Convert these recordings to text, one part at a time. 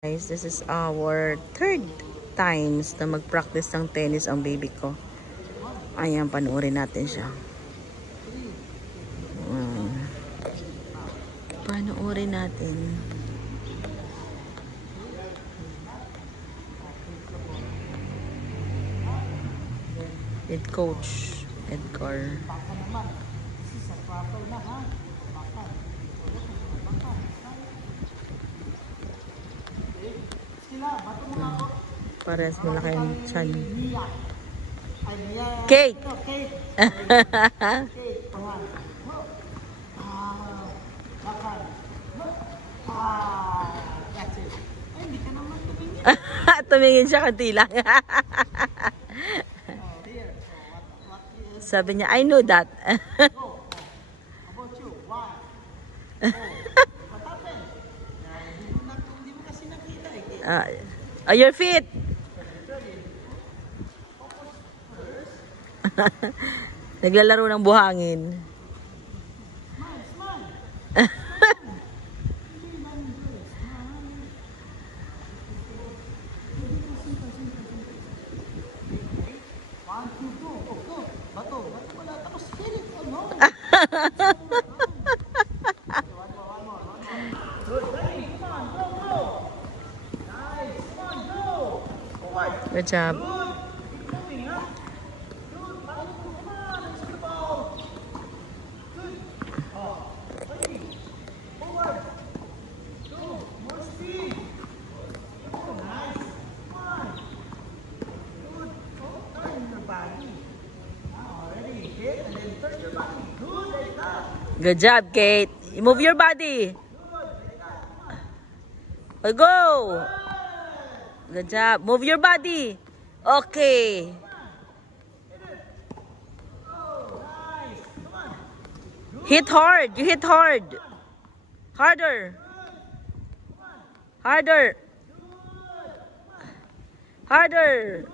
Guys, this is our third times na mag-practice ng tennis ang baby ko. Ayan, panoorin natin siya. Panoorin natin. Head coach, Edgar. Parehas malaki yung chan. Kate! Tumingin siya kanti lang. Sabi niya, I know that. Your feet. Naglalaro ng buhangin. Good job. Good job, Kate. You move your body. Go. Good job. Move your body. Okay. Hit hard. You hit hard. Harder. Harder. Harder.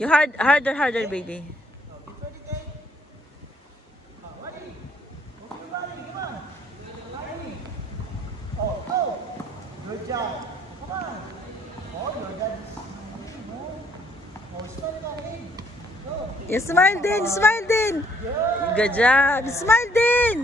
You harder, baby. Good job. Come on. Oh, your dad's You smile din. Smile din. Good job. Smile din.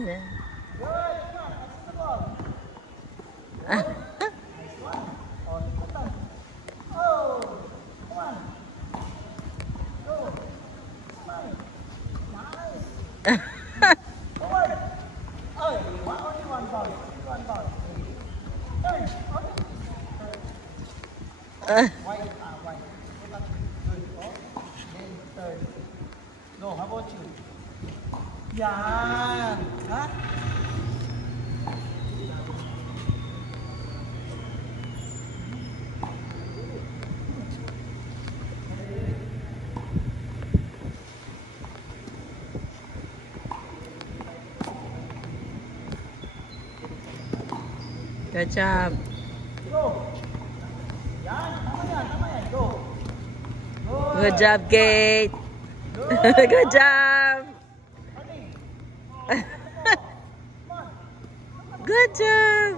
White. Good. Oh. Then third. No, how about you? Yan. Ha? Good job. Go. Yan. Tama yan. Go. Good job, Kate. Good job. Good job.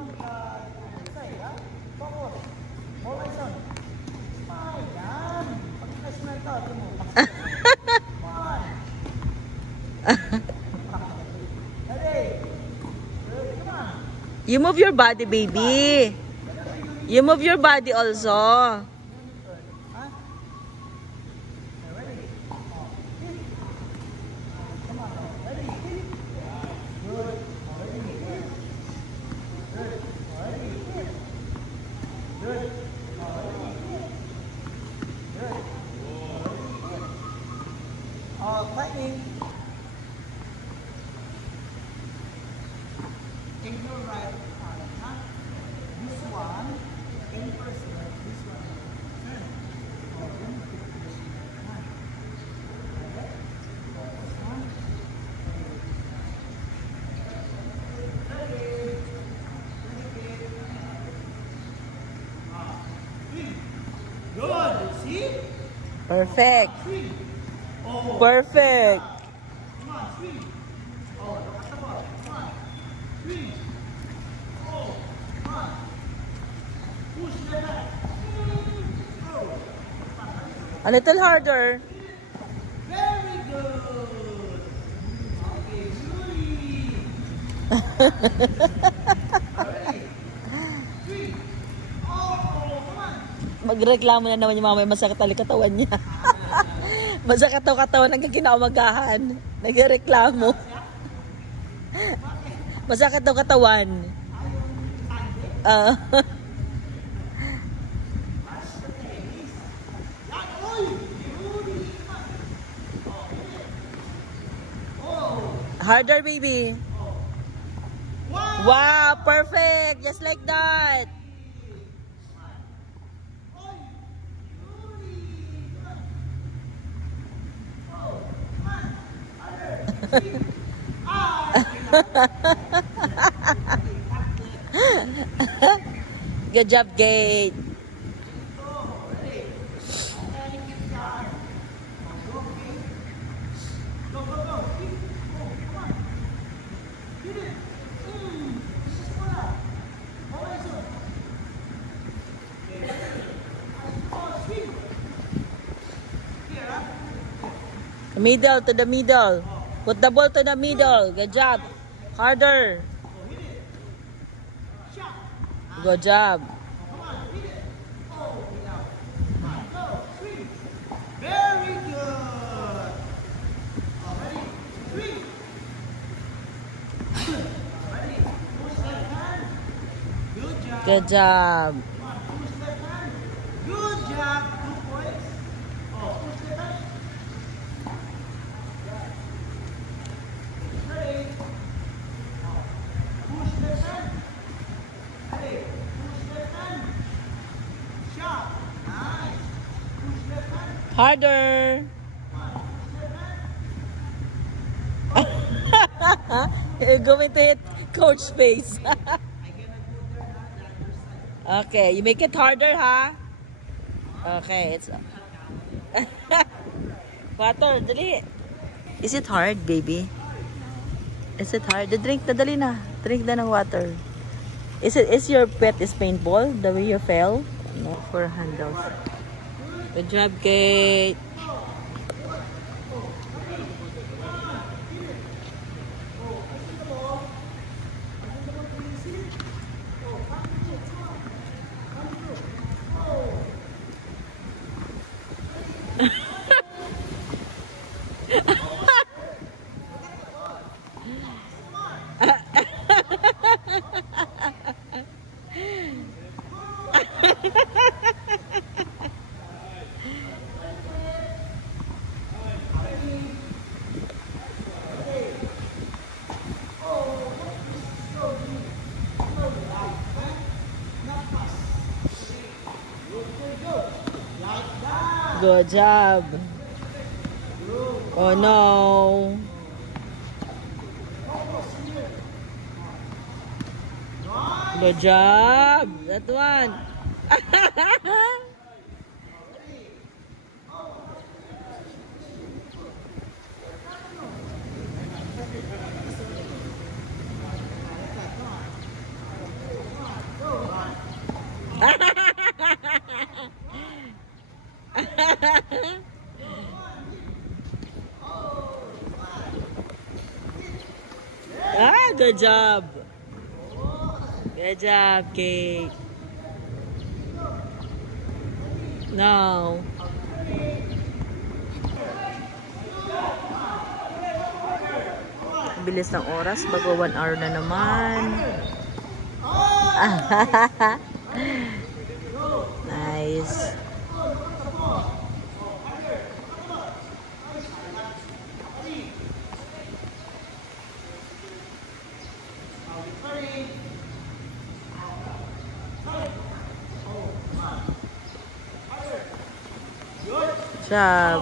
You move your body, baby. You move your body also. Lightning. In your right arm, huh? This one, in person, this one. Good, see? Perfect. Oh. Perfect. Come on, swing. Oh, look at the ball. Come on. Swing. Oh, come on. A little harder. Very good. Okay, Julie. Alright. 3. Oh, come on. Magreklamo na naman yung mamay, masakit tali katawan niya. Masakit daw katawan hanggang kinaumagahan. Nagreklamo. Masakit daw katawan. Harder, baby. Wow, perfect. Just like that. Good job, Kate. Middle to the middle. Put the ball to the middle. Good job. Harder. Good job. Very good. Ready? 3. Ready? Push left hand. Good job. Good job. Push left hand. Good job. 2 points. Oh, push left hand. Ready? Push left hand. Ready? Push left hand. Shot. Nice. Push left hand. Harder. You're going to hit coach face. Okay, you make it harder, huh? Okay, it's water, dali. Is it hard, baby? Is it hard? Drink na, dali na. Drink na ng water. Is your pet is paintball the way you fell? No, for handles. Good job, Kate. Good job. Oh no. Good job. That one. Good job. Good job, Kate. No. Bilis ng oras, bago 1 hour na naman. Nice. Job.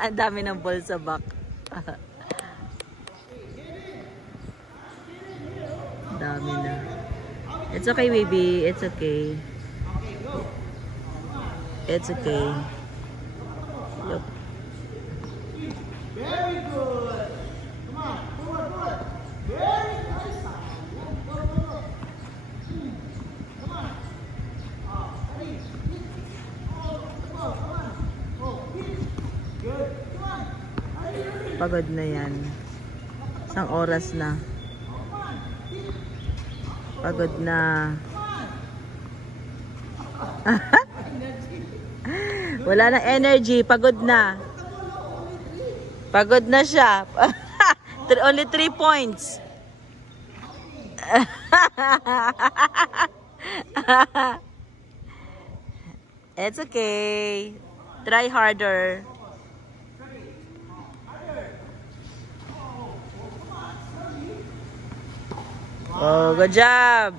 Ang dami ng ball sa back. Dami na. It's okay, baby. It's okay. It's okay. Look. Very good. Come on, forward. Very nice. Go. Come on. Ready. Come on. Good. Come on. Pagod na yan. Isang oras na. Pagod na. Wala na energy. Pagod na. Pagod na siya. Only 3 points. It's okay. Try harder. Oh, good job.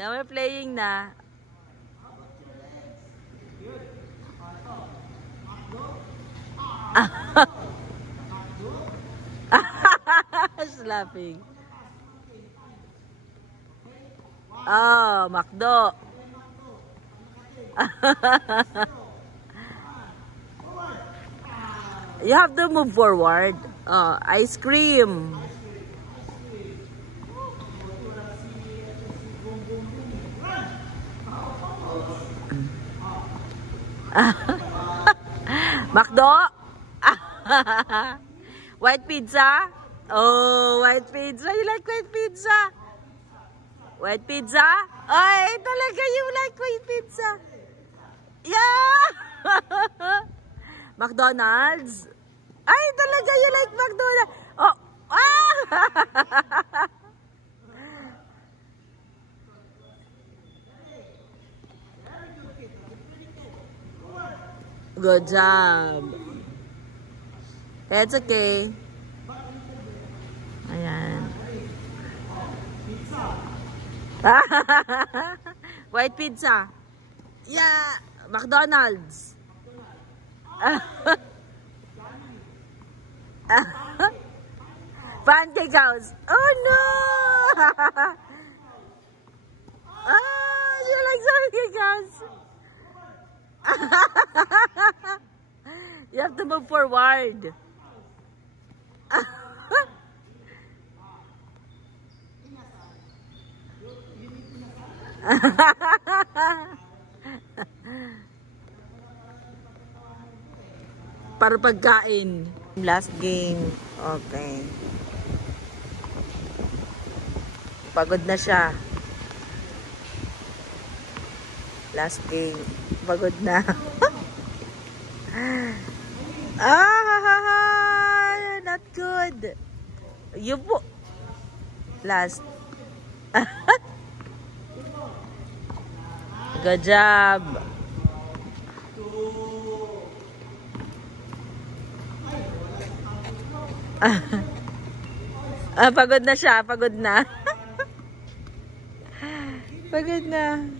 Now we're playing na. She's laughing. Oh, McDo. You have to move forward. Oh, ice cream. McDo. White pizza. Oh, white pizza. You like white pizza? White pizza? Ay, talaga you like white pizza. Yeah. McDonald's. Ay, talaga you like McDonald's. Oh. Ah. Good job. It's okay. Ayan. White pizza. Yeah. McDonald's. Pancake house. Oh no. Oh, she likes pancake house. You have to move forward. Para pagkain. Last game. Okay. Pagod na siya. Last game. Pagod na. Not good. You po. Last. Good job. Pagod na siya. Pagod na. Pagod na.